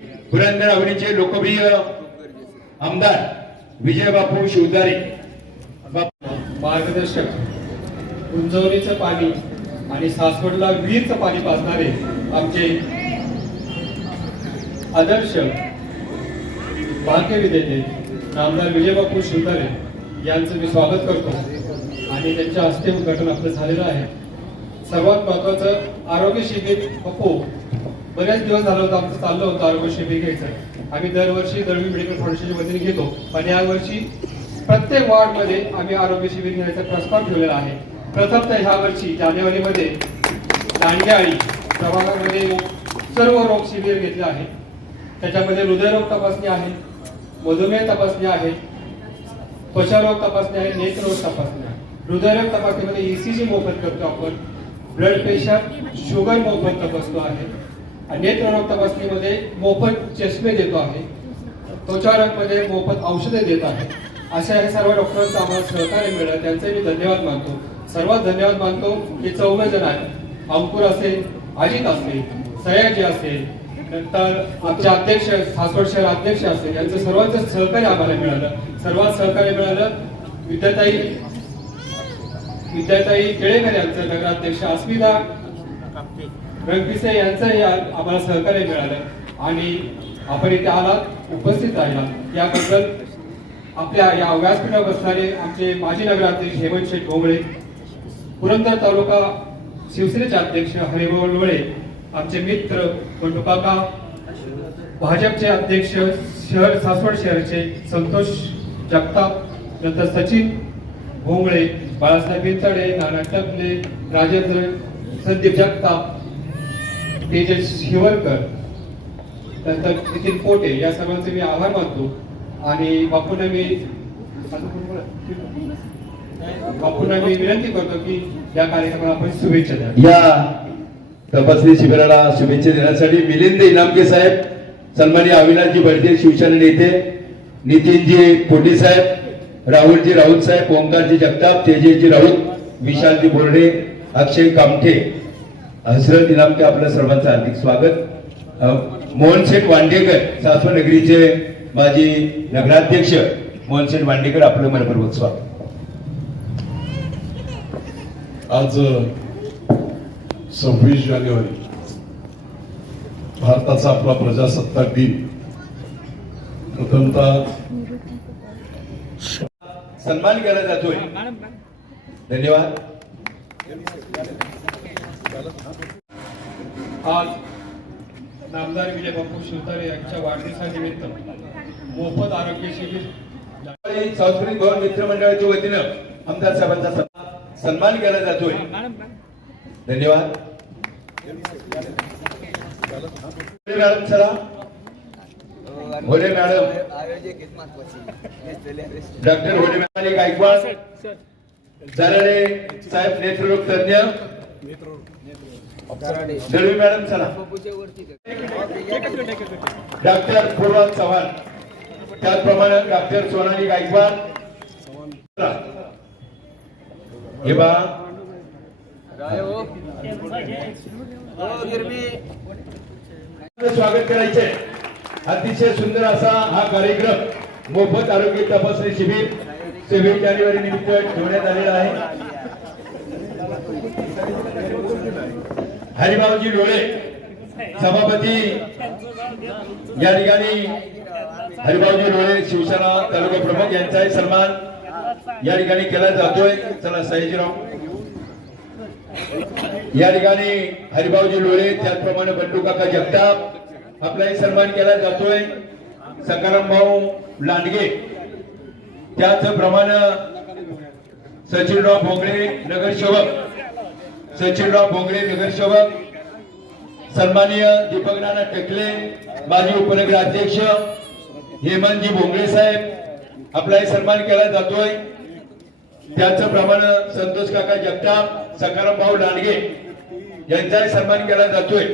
पुरंदर आवडीचे लोकप्रिय आमदार विजयबापू शिवदारे. मार्गदर्शक उंजवणीचं पाणी आणि सासवडला वीरचं पाणी पाजणारे आमचे आदर्श भाग्यविजेते नामदार विजयबापू शिवतारे यांचं मी स्वागत करतो. आणि त्यांच्या हस्ते उद्घाटन आपलं झालेलं आहे. सर्वात महत्वाचं आरोग्य शिबिर पप्पू बऱ्याच दिवस झालं होतं आमचं चाललं होतं आरोग्य शिबिर घ्यायचं. आम्ही दरवर्षी दळवी मेडिकल फाउंडेशनच्या वतीने घेतो. पण यावर्षी प्रत्येक वॉर्डमध्ये आम्ही आरोग्य शिबिर घेण्याचा प्रस्ताव ठेवलेला आहे. प्रथमतः ह्या वर्षी जानेवारीमध्ये दांडेआळी प्रभागामध्ये सर्व रोग शिबिर घेतले आहे. त्याच्यामध्ये हृदयरोग तपासणी आहे मधुमेह तपासणी आहे त्वचारोग तपासणी आहे नेत्ररोग तपासणी आहे. हृदयरोग तपासणीमध्ये ईसीजी मोफत करतो आपण. ब्लड प्रेशर शुगर मोफत तपासतो आहे. आणि नेत्ररोग तपासणीमध्ये मोफत चष्मे देतो आहे. त्वचारोगमध्ये मोफत औषधे देत आहे. अशा हे सर्व डॉक्टरांचं आम्हाला सहकार्य मिळालं. त्यांचे मी धन्यवाद मानतो. सर्वात धन्यवाद मानतो हे चौघ जण आहेत. अंकुर असेल अजित असेल सयाजी असेल नंतर आमचे अध्यक्ष सासवड शहर अध्यक्ष असेल. यांचं सर्वांचं सहकार्य आम्हाला मिळालं. सर्वात सहकार्य मिळालं विद्याताई विद्याताई केळेकर यांचं नगराध्यक्ष अस्मिता रंगपिसे यांचंही आ- आम्हाला सहकार्य मिळालं. आणि आपण इथे आलात उपस्थित राहिला याबद्दल आपल्या या व्यासपीठावर बसणारे आमचे माजी नगराध्यक्ष हेमंत शेठ भोंगळे पुरंदर तालुका शिवसेनेचे अध्यक्ष हरिभाऊ लोळे आमचे मित्र बंडू काका भाजपचे अध्यक्ष शहर सासवड शहरचे संतोष जगताप नंतर सचिन भोंगळे बाळासाहेब बिंतडे नाना टपले राजेंद्र संदीप जगताप तेजस शिवरकर नंतर नितीन पोटे या सर्वांचे मी आभार मानतो. आणि बापूंना मी बापूंना मी विनंती करतो की या कार्यक्रमाला आपण शुभेच्छा द्या. या तपासणी शिबिराला शुभेच्छा देण्यासाठी मिलिंद इनामके साहेब सन्मानी अविनाशजी बडके शिवसेना नेते नितीनजी पोटे साहेब राहुलजी राऊत साहेब ओंकारजी जगताप तेजसजी राऊत विशालजी बोर्डे अक्षय कामठे हसरत इनामके आपल्या सर्वांचं हार्दिक स्वागत. मोहन शेठ वांडेकर सासवड नगरीचे माजी नगराध्यक्ष मोहन शेठ वांडेकर आपलं मनपूर्वक स्वागत. आज सव्वीस जानेवारी भारताचा आपला प्रजासत्ताक दिन. प्रथमतः सन्मान केला जातोय. धन्यवाद. आज नामदार विजय बापू शिवतारे यांच्या वाढदिवसानिमित्त मोफत आरोग्य शिबिर आणि सांस्कृतिक भवन मित्र मंडळाच्या वतीनं आमदार साहेबांचा सन्मान- सन्मान केला जातोय. धन्यवाद. भोले मॅडम चला. Bhole madam. Doctor Bhole madam Gaikwad साहेब नेत्ररोग तज्ञ. दळवी मॅडम चला. डॉक्टर पूर्वा चव्हाण. त्याचप्रमाणे डॉक्टर सोनाली गायकवाड. हे बा स्वागत करायचे. अतिशय सुंदर असा हा कार्यक्रम मोफत आरोग्य तपासणी शिबिर सव्वीस जानेवारी निमित्त ठेवण्यात आलेला आहे. हरिभाऊजी लोळे सभापती. या ठिकाणी हरिभाऊजी लोळे शिवसेना तालुका प्रमुख यांचाही सन्मान या ठिकाणी केला जातोय. चला सयाजीराव या ठिकाणी हरिभाऊजी लोळे त्याचप्रमाणे बंडू काका जगताप आपलाही सन्मान केला जातोय. सकाराम भाऊ लांडगे त्याचप्रमाणे सचिनराव भोंगळे नगरसेवक. सचिनराव भोंगळे नगरसेवक सन्माननीय दीपक नाना टकले माजी उपनगराध्यक्ष हेमंतजी भोंगळे साहेब आपलाही सन्मान केला जातोय. त्याचप्रमाणे संतोष काका जगताप सकाराम भाऊ लांडगे यांचाही सन्मान केला जातोय.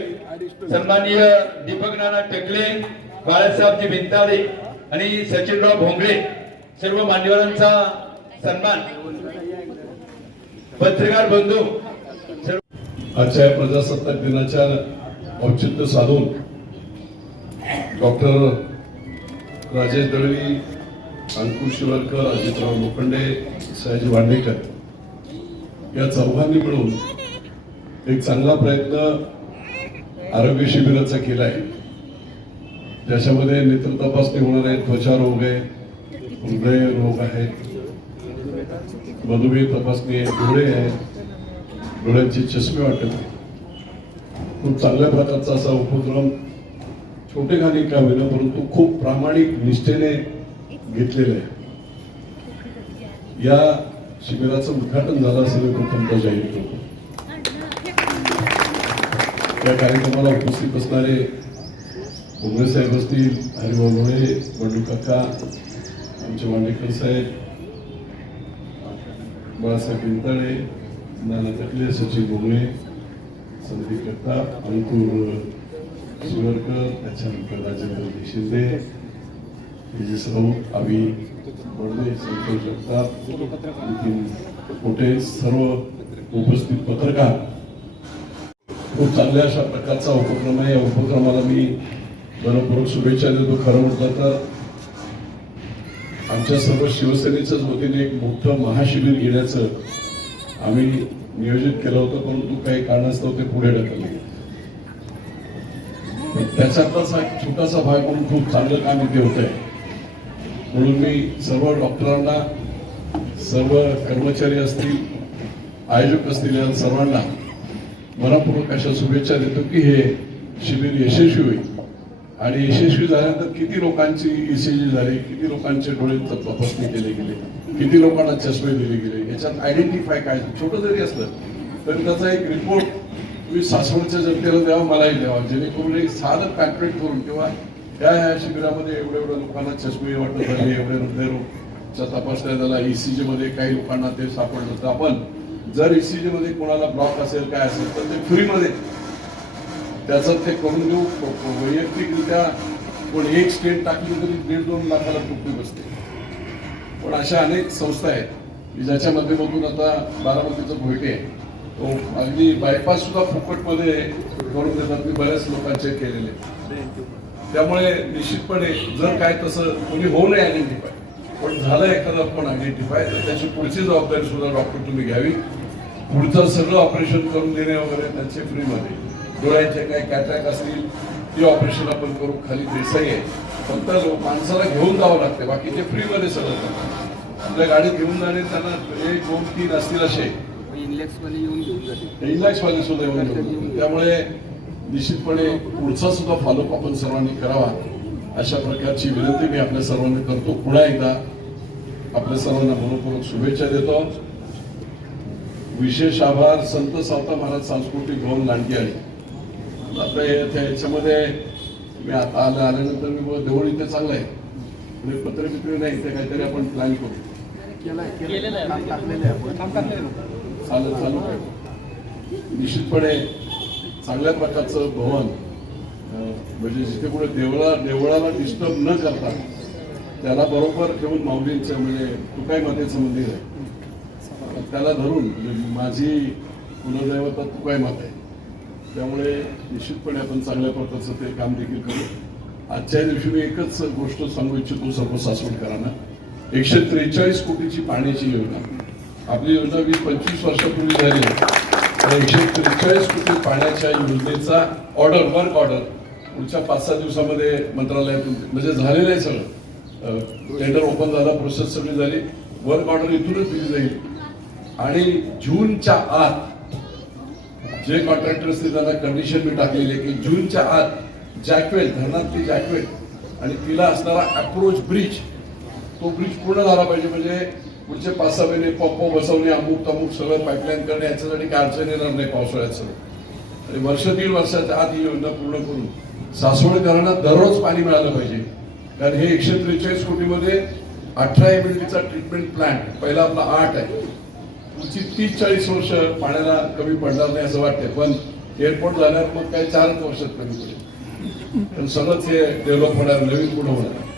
सन्माननीय दीपक नाना टकले बाळासाहेबजी भिंताळे आणि सचिनराव भोंगळे सर्व मान्यवरांचा सन्मान. पत्रकार बंधू आजच्या या प्रजासत्ताक दिनाच्या औचित्य साधून डॉक्टर राजेश दळवी अंकुश शिवलकर अजितराव लोखंडे सयाजी वांडेकर या चौघांनी मिळून एक चांगला प्रयत्न आरोग्य शिबिराचा केला आहे. ज्याच्यामध्ये नेत्र तपासणी होणार आहे त्वचा रोग आहे हृदय रोग आहे मधुमेह तपासणी आहे डोळे आहेत डोळ्यांचे चष्मे वाटत आहे खूप चांगल्या प्रकारचा असा उपक्रम छोटे खाली का होईना परंतु खूप प्रामाणिक निष्ठेने घेतलेले आहे. या शिबिराचं उद्घाटन झालं असेल मी जाहीर करतो. या कार्यक्रमाला उपस्थित असणारे भोंगळे साहेब असतील हरिभाऊ लोळे बंडू काका आमचे वांडेकर साहेब बाळासाहेब पिंताळे नाना तकले सचिन भोंगळे संदीप जगताप अंकुर सुरकर त्याच्यानंतर राजेंद्र शिंदे तेजस राऊत आवी बडवे संतोष जगताप नितीन कोटे सर्व उपस्थित पत्रकार. खूप चांगल्या अशा प्रकारचा उपक्रम आहे. या उपक्रमाला मी मनपूर्वक शुभेच्छा देतो. खरं म्हटलं तर आमच्या सर्व शिवसेनेच्याच वतीने एक मोठं महाशिबिर घेण्याचं आम्ही नियोजित केलं होतं परंतु काही कारणास्तव ते पुढे ढकलले. पण त्याच्यातलाच हा छोटासा भाग म्हणून खूप चांगलं काम इथे होत आहे म्हणून मी सर्व डॉक्टरांना सर्व कर्मचारी असतील आयोजक असतील या सर्वांना मनापूर्वक अशा शुभेच्छा देतो की हे शिबिर यशस्वी होईल. आणि यशस्वी झाल्यानंतर किती लोकांची ईसीजी झाली किती लोकांचे डोळे तपासणी केले गेले किती लोकांना चष्मे दिले गेले याच्यात आयडेंटिफाय काय छोटं जरी असलं तरी त्याचा एक रिपोर्ट तुम्ही सासवडच्या जनतेला द्यावा मलाही द्यावा. जेणेकरून एक साधं पॅम्पलेट करून किंवा या ह्या शिबिरामध्ये एवढ्या एवढ्या लोकांना चष्मे वाटत झाले एवढे हृदयरोगचा तपासण्यात झाला ईसीजी मध्ये काही लोकांना ते सापडलं तर आपण जर ईसीजी मध्ये कोणाला ब्लॉक असेल काय असेल तर ते फ्रीमध्ये त्याचं ते करून देऊ. वैयक्तिकरित्या पण एक स्टेट टाकली तरी दीड दोन लाखाला टोपी बसते. पण अशा अनेक संस्था आहेत. की ज्याच्या माध्यमातून आता बारामतीचं भोयटे आहे. तो अगदी बायपास सुद्धा फुकटमध्ये करून देतात. मी बऱ्याच लोकांचे केलेले. त्यामुळे निश्चितपणे जर काय तसं कोणी होऊ नये आयडेंटिफाय पण झालं एखादं पण आयडेंटिफाय तर त्याची पुढची जबाबदारी सुद्धा डॉक्टर तुम्ही घ्यावी. पुढचं सगळं ऑपरेशन करून देणे वगैरे त्यांचे फ्रीमध्ये डोळ्यांचे काही कॅटॅक असतील ते ऑपरेशन आपण करू खाली देसाई आहे फक्त माणसाला घेऊन जावं लागते बाकी ते फ्रीमध्ये सगळं आपल्या गाडीत घेऊन जाणे त्यांना एक दोन तीन असतील असे. घेऊन मध्ये सुद्धा येऊन जातो. त्यामुळे निश्चितपणे पुढचा सुद्धा फॉलोअप आपण सर्वांनी करावा. अशा प्रकारची विनंती मी आपल्या सर्वांनी करतो. पुन्हा एकदा आपल्या सर्वांना मनपूर्वक शुभेच्छा देतो. विशेष आभार. संत सावता महाराज सांस्कृतिक भवन लांडगी आता त्या याच्यामध्ये मी आता आलं आल्यानंतर मी देऊळ इथे चांगलं आहे. म्हणजे पत्र बित्र नाही इथे काहीतरी आपण प्लॅन करू. चालत चालू आहे. निश्चितपणे चांगल्या प्रकारचं भवन म्हणजे जिथे कुठे देवळा देवळाला डिस्टर्ब न करता त्याला बरोबर ठेवून माऊलींचं म्हणजे तुकाई मातेचं मंदिर आहे. त्याला धरून म्हणजे माझी कुलदैवता तुकाई माता. आहे त्यामुळे निश्चितपणे आपण चांगल्या प्रकारचं ते काम देखील करू. आजच्या दिवशी मी एकच गोष्ट सांगू इच्छितो सर्व सासवडकरांना. एकशे त्रेचाळीस कोटीची पाण्याची योजना. आपली योजना वीस पंचवीस वर्षापूर्वी झाली. एकशे त्रेचाळीस कोटी पाण्याच्या योजनेचा ऑर्डर वर्क ऑर्डर पुढच्या पाच सहा दिवसामध्ये मंत्रालयातून म्हणजे झालेलं आहे सगळं. टेंडर ओपन झाला प्रोसेस सगळी झाली. वर्क ऑर्डर इथूनच दिली जाईल. आणि जूनच्या आत जे कॉन्ट्रॅक्टर्सनी त्यांना कंडिशन मी टाकलेली आहे की जूनच्या आत जॅकवेल धरणातली जॅकवेल आणि तिला असणारा अप्रोच ब्रिज तो ब्रिज पूर्ण झाला पाहिजे. म्हणजे पुढचे पाच सहा महिने पंप बसवणे अमुक तमुक सगळं पाईपलाईन करणे याच्यासाठी काय अडचण येणार नाही पावसाळ्यात सगळं. आणि वर्ष दीड वर्षाच्या आत ही योजना पूर्ण करून सासवडकरांना दररोज पाणी मिळालं पाहिजे. कारण हे एकशे त्रेचाळीस कोटीमध्ये अठरा एम ट्रीटमेंट प्लांट पहिला आपला आठ आहे. पुढची तीस चाळीस वर्ष पाण्याला कमी पडणार नाही असं वाटतंय पण एअरपोर्ट झाल्यावर मग काही चारच वर्षात कमी पडेल. पण सगळंच हे डेव्हलप होणार नवीन पुढं होणार.